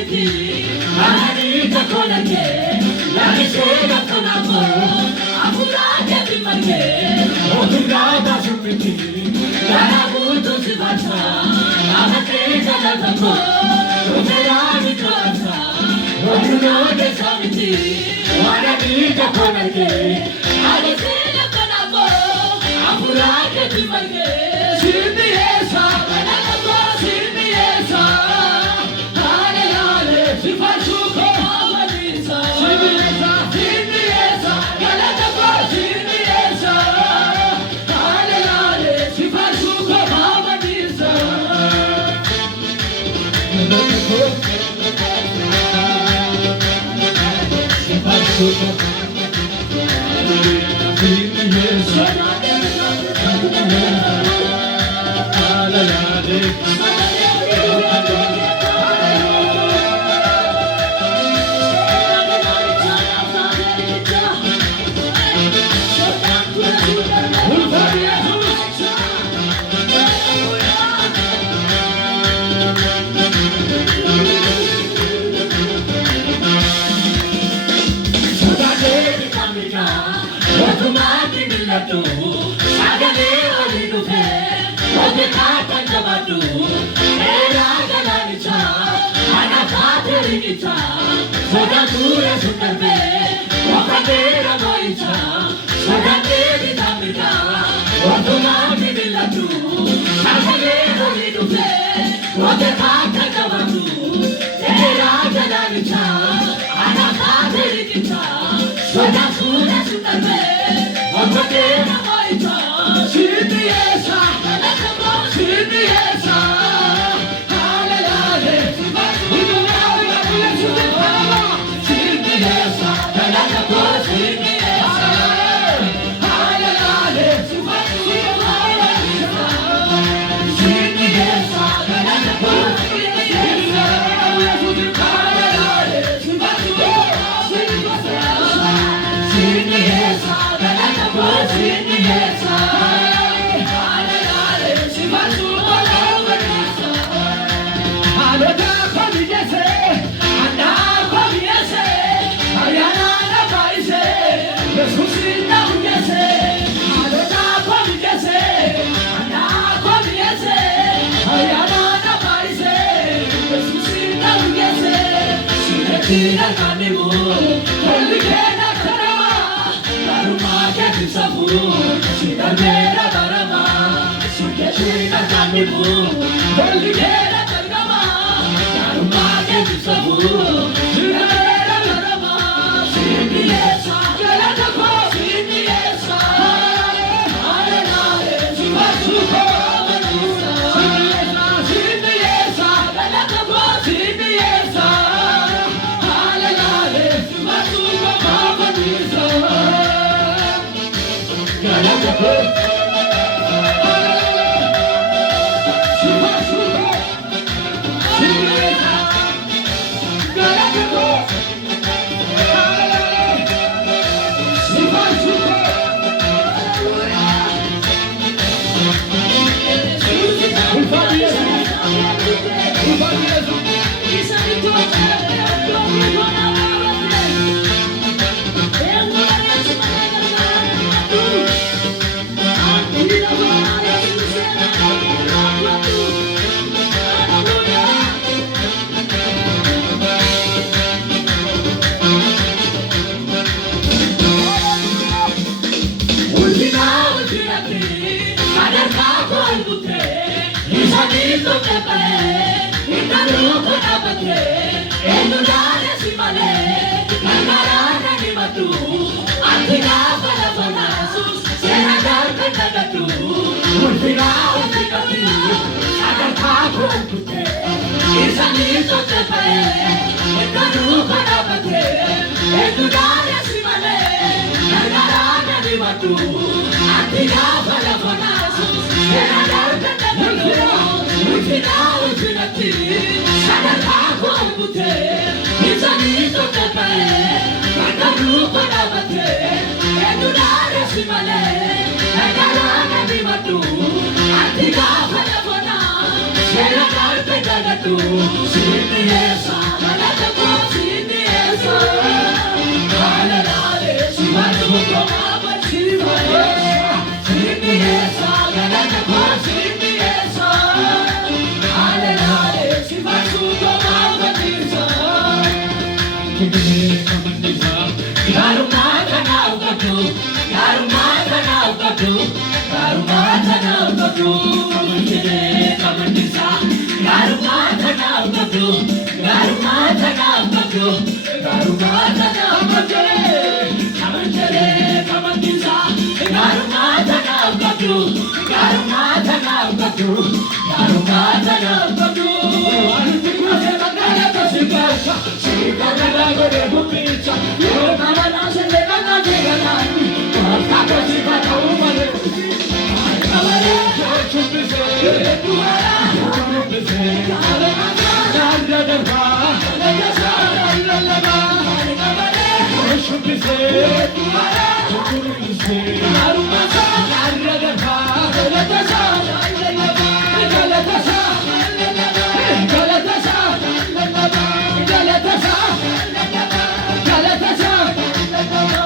sabiti Mahani takonake Lagisega kanamo Amura kebi marge Odunga basumiti Garabu tosibata Ahate galatamo Umayani kasa Odunga ke sabiti Mahani takonake Lagisega kanamo Amura kebi marge Sirdi esa Ganatamo sirdi esa Hare hare Sifashuko Amadisa Sirdi esa Sirdi esa Ganatamo sirdi esa Hare hare Sifashuko Amadisa Sifashuko Sirdi esa Sagale olidu fe, oge kata jamatu, era galanicha, ana kathericha, soda dura sukarbe, wakadera moicha, soda devi damika, oduma midilatu, sagale olidu fe, oge kata jamatu, era galanicha, ana kathericha, soda dura sukarbe. Oduna moicha, sirdi esa, galatamo sirdi esa, hare hare, oduna sirdi esa, galatamo sirdi esa, hare hare, sirdi esa, galatamo sirdi esa, hare hare, sirdi esa. Tira kanimu, holikena karama, karuma ke sabu, tira mera karama, suke tira kanimu, holikena karama, karuma ke sabu, tira mera karama, sirdi esa, galatamo sirdi esa, hare hare, sifashuko amadisa, sirdi esa, galatamo sirdi esa. Simale, gadu Siniesa Galatako Siniesa Halalale Sivatu Gomaba Sivaya Siniesa Galatako Siniesa Halalale Sivatu Gomaba Sivaya Kibine Kamandisa Garumata Naugatu Garumata Naugatu Garumata Naugatu Kamandine Kamandisa Garumata Naugatu Garumata Naugatu Garumata Naugatu Kamandine Kamandisa Garumata Naugatu Garumata Naugatu Garumata Naugatu Altikose Magala Kasipasha Sikagala Gore Bupicha Yogamana Selena Jeganani Kaka Sipata Umale Kamare Chumpise Tuara Chumpise Alemana Nandadava Nandasa Nandadava Kamare Chumpise Tuara Chumpise Arumasa Nandadava Galatasa Nandadava Galatasa Nandadava Galatasa Nandadava Galatasa Nandadava Galatasa Nandadava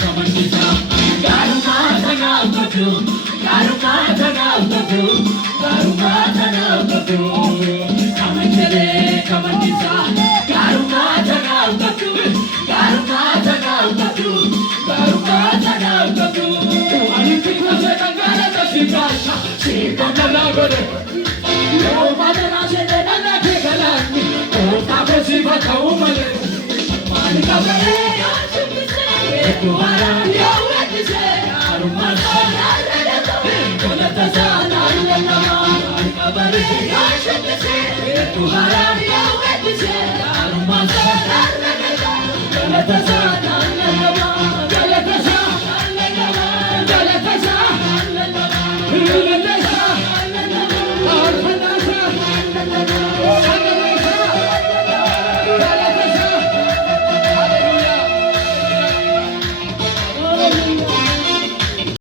Kamandisa Garumata Naugatu Garumata Naugatu Garumata Naugatu Kamandine Kamandisa Garumata Naugatu Garumata Naugatu Garumata Naugatu Altikose Magala Kasipasha Sikagala Gore Yogamana Selena Jeganani Kaka Sipata Umale Kamare Tuara Yawetise Arumasa Galatasa Nandadava Kamare Yashutise Tuara Yawetise Arumasa Galatasa